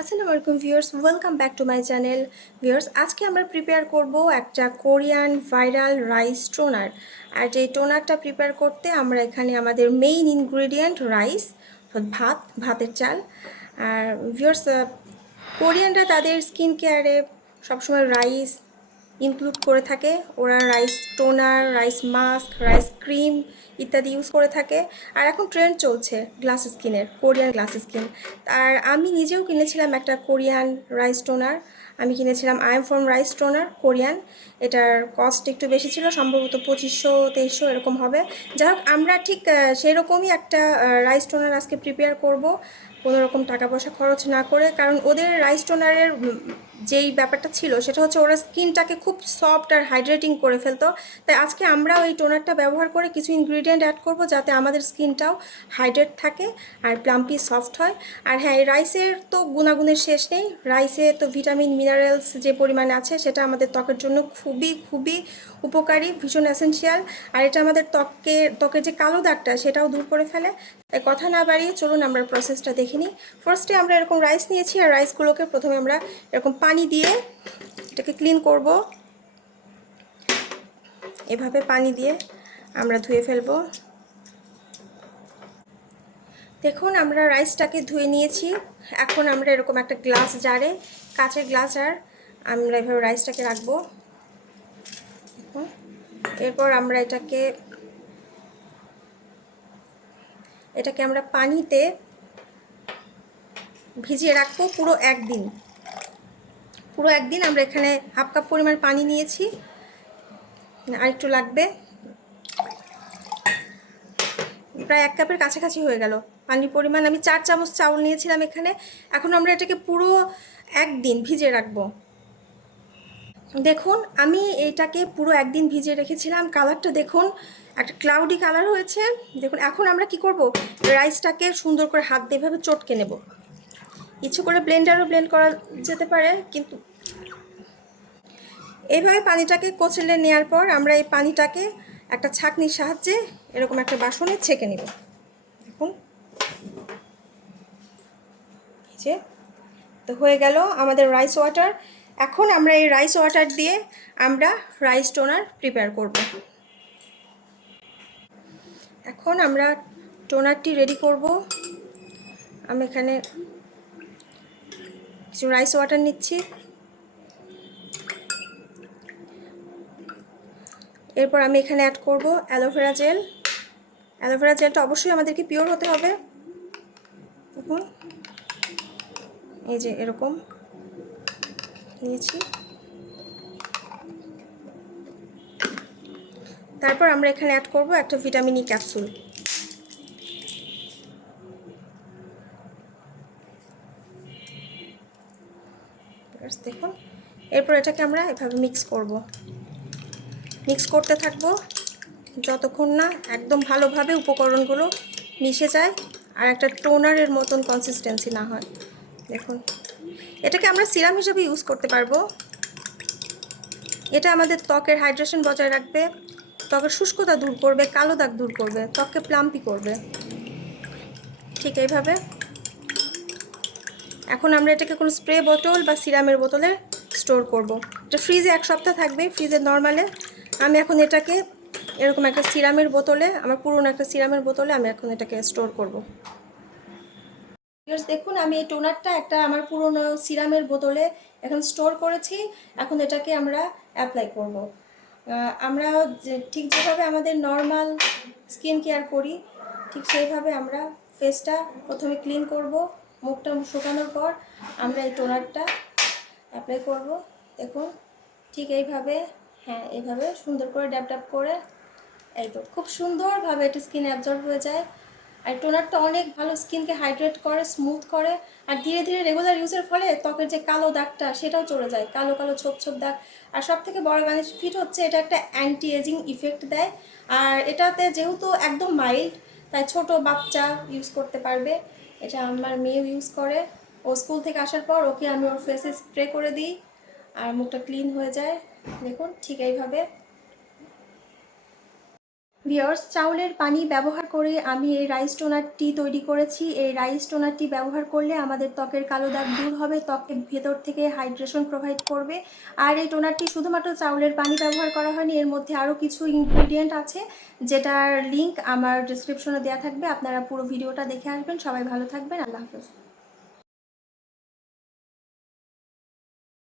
আসসালামু আলাইকুম viewers, welcome back to my channel. Viewers, আজকে আমরা প্রিপেয়ার করব একটা কোরিয়ান ভাইরাল রাইস টোনার। আর যে টোনারটা প্রিপেয়ার করতে আমরা এখানে আমাদের মেইন ইনগ্রেডিয়েন্ট রাইস, ভাতের চাল। আর ভিউয়ার্স, কোরিয়ানরা তাদের স্কিন কেয়ারে সবসময় রাইস ইনক্লুড করে থাকে। ওরা rice toner, rice mask, rice cream ইত্যাদি ইউজ করে থাকে। আর এখন ট্রেন্ড চলছে গ্লাস স্কিনের, কোরিয়ান গ্লাস স্কিন। আর আমি নিজেও কিনেছিলাম একটা কোরিয়ান রাইস টোনার। আমি কিনেছিলাম I am from rice toner Korean. এটার কস্ট একটু বেশি ছিল, সম্ভবত 2500-2300 এরকম হবে। যাই হোক, আমরা ঠিক সেরকমই একটা রাইস টোনার আজকে প্রিপেয়ার করব, কোনো রকম টাকা পয়সা খরচ না করে। কারণ ওদের রাইস টোনারের যেই ব্যাপারটা ছিল সেটা হচ্ছে ওরা স্কিনটাকে খুব সফট আর হাইড্রেটিং করে ফেলতো। তাই আজকে আমরাও এই টোনারটা ব্যবহার করে কিছু ইনগ্রিডিয়েন্ট অ্যাড করব যাতে আমাদের স্কিনটাও হাইড্রেট থাকে আর প্লাম্পি সফট হয়। আর হ্যাঁ, এই রাইসের তো গুণাগুণের শেষ নেই। রাইসে তো ভিটামিন মিনারেলস যে পরিমাণে আছে সেটা আমাদের ত্বকের জন্য খুবই খুবই উপকারী, ভীষণ এসেনশিয়াল। আর এটা আমাদের ত্বকের যে কালো দাগটা সেটাও দূর করে ফেলে। তাই কথা না বাড়িয়ে চলুন আমরা প্রসেসটা দেখে নিই। ফার্স্টে আমরা এরকম রাইস নিয়েছি, আর রাইসগুলোকে প্রথমে আমরা এরকম পানি দিয়ে এটাকে ক্লিন করব। এভাবে পানি দিয়ে আমরা ধুয়ে ফেলবো। দেখুন, আমরা রাইসটাকে ধুয়ে নিয়েছি। এখন আমরা এরকম একটা গ্লাস জারে, কাঁচের গ্লাস জার, আমরা এভাবে রাইসটাকে রাখবো। এরপর আমরা এটাকে আমরা পানিতে ভিজিয়ে রাখবো পুরো একদিন। আমরা এখানে হাফ কাপ পরিমাণ পানি নিয়েছি, আর একটু লাগবে, প্রায় 1 কাপের কাছাকাছি হয়ে গেল পানির পরিমাণ। আমি 4 চামচ চাউল নিয়েছিলাম এখানে। এখন আমরা এটাকে পুরো একদিন ভিজিয়ে রাখবো। দেখুন, আমি এটাকে পুরো একদিন ভিজিয়ে রেখেছিলাম। কালারটা দেখুন, একটা ক্লাউডি কালার হয়েছে। দেখুন, এখন আমরা কি করব, রাইসটাকে সুন্দর করে হাত দিয়ে এভাবে চটকে নেব। ইচ্ছে করে ব্লেন্ডারও ব্লেন্ড করা যেতে পারে, কিন্তু এইভাবে পানিটাকে কচলে নেওয়ার পর আমরা এই পানিটাকে একটা ছাঁকনির সাহায্যে এরকম একটা বাসনে ছেঁকে নেব। দেখুন, যে তো হয়ে গেল আমাদের রাইস ওয়াটার। এখন আমরা এই রাইস ওয়াটার দিয়ে আমরা রাইস টোনার প্রিপেয়ার করব। এখন আমরা টোনারটি রেডি করব। আমি এখানে কিছু রাইস ওয়াটার নিচ্ছি। এরপর আমি এখানে অ্যাড করব অ্যালোভেরা জেল। অ্যালোভেরা জেলটা অবশ্যই আমাদেরকে পিওর হতে হবে। দেখুন, এই যে এরকম নিয়েছি। তারপর আমরা এখানে অ্যাড করব একটা ভিটামিন ই ক্যাপসুল। দেখুন, এরপর এটাকে আমরা এভাবে মিক্স করতে থাকবো যতক্ষণ না একদম ভালোভাবে উপকরণগুলো মিশে যায় আর একটা টোনারের মতন কনসিস্টেন্সি না হয়। দেখুন, এটাকে আমরা সিরাম হিসেবে ইউজ করতে পারবো। এটা আমাদের ত্বকের হাইড্রেশন বজায় রাখবে, ত্বকের শুষ্কতা দূর করবে, কালো দাগ দূর করবে, ত্বককে প্লাম্পি করবে। ঠিক এইভাবে এখন আমরা এটাকে কোনো স্প্রে বোতল বা সিরামের বোতলে স্টোর করব। এটা ফ্রিজে 1 সপ্তাহ থাকবে, ফ্রিজে নর্মালে। আমি এখন এটাকে এরকম একটা সিরামের বোতলে, আমার পুরনো একটা সিরামের বোতলে আমি এখন এটাকে স্টোর করব। দেখুন, আমি এই টোনারটা একটা আমার পুরনো সিরামের বোতলে এখন স্টোর করেছি। এখন এটাকে আমরা অ্যাপ্লাই করব। আমরা ঠিক যেভাবে আমাদের নর্মাল স্কিন কেয়ার করি, ঠিক সেইভাবে আমরা ফেসটা প্রথমে ক্লিন করব। মুখটা শুকানোর পর আমরা এই টোনারটা অ্যাপ্লাই করব। দেখুন, ঠিক এইভাবে, হ্যাঁ, এইভাবে সুন্দর করে ড্যাপ ড্যাপ করে, এই তো খুব সুন্দরভাবে এটা স্কিনে অ্যাবজর্ব হয়ে যায়। আর টোনারটা অনেক ভালো স্কিনকে হাইড্রেট করে, স্মুথ করে। আর ধীরে ধীরে রেগুলার ইউজের ফলে ত্বকের যে কালো দাগটা সেটাও চলে যায়, কালো কালো ছোপ ছোপ দাগ। আর সব থেকে বড় বেনিফিট হচ্ছে এটা একটা অ্যান্টি এজিং ইফেক্ট দেয়। আর এটাতে যেহেতু একদম মাইল্ড, তাই ছোট বাচ্চা ইউজ করতে পারবে। এটা আমার মেয়েও ইউজ করে। ও স্কুল থেকে আসার পর ওকে আমি ওর ফেসে স্প্রে করে দিই, আর মুখটা ক্লিন হয়ে যায়। দেখুন, ঠিক এইভাবে। ভিউয়ার্স, চাউলের পানি ব্যবহার করে আমি এই রাইস টোনারটি তৈরি করেছি। এই রাইস টোনারটি ব্যবহার করলে আমাদের ত্বকের কালো দাগ দূর হবে, ত্বকের ভেতর থেকে হাইড্রেশন প্রোভাইড করবে। আর এই টোনারটি শুধুমাত্র চাউলের পানি ব্যবহার করা হয়নি, এর মধ্যে আরও কিছু ইনগ্রিডিয়েন্ট আছে যেটার লিঙ্ক আমার ডিসক্রিপশনে দেওয়া থাকবে। আপনারা পুরো ভিডিওটা দেখে আসবেন। সবাই ভালো থাকবেন। আল্লাহ হাফেজ।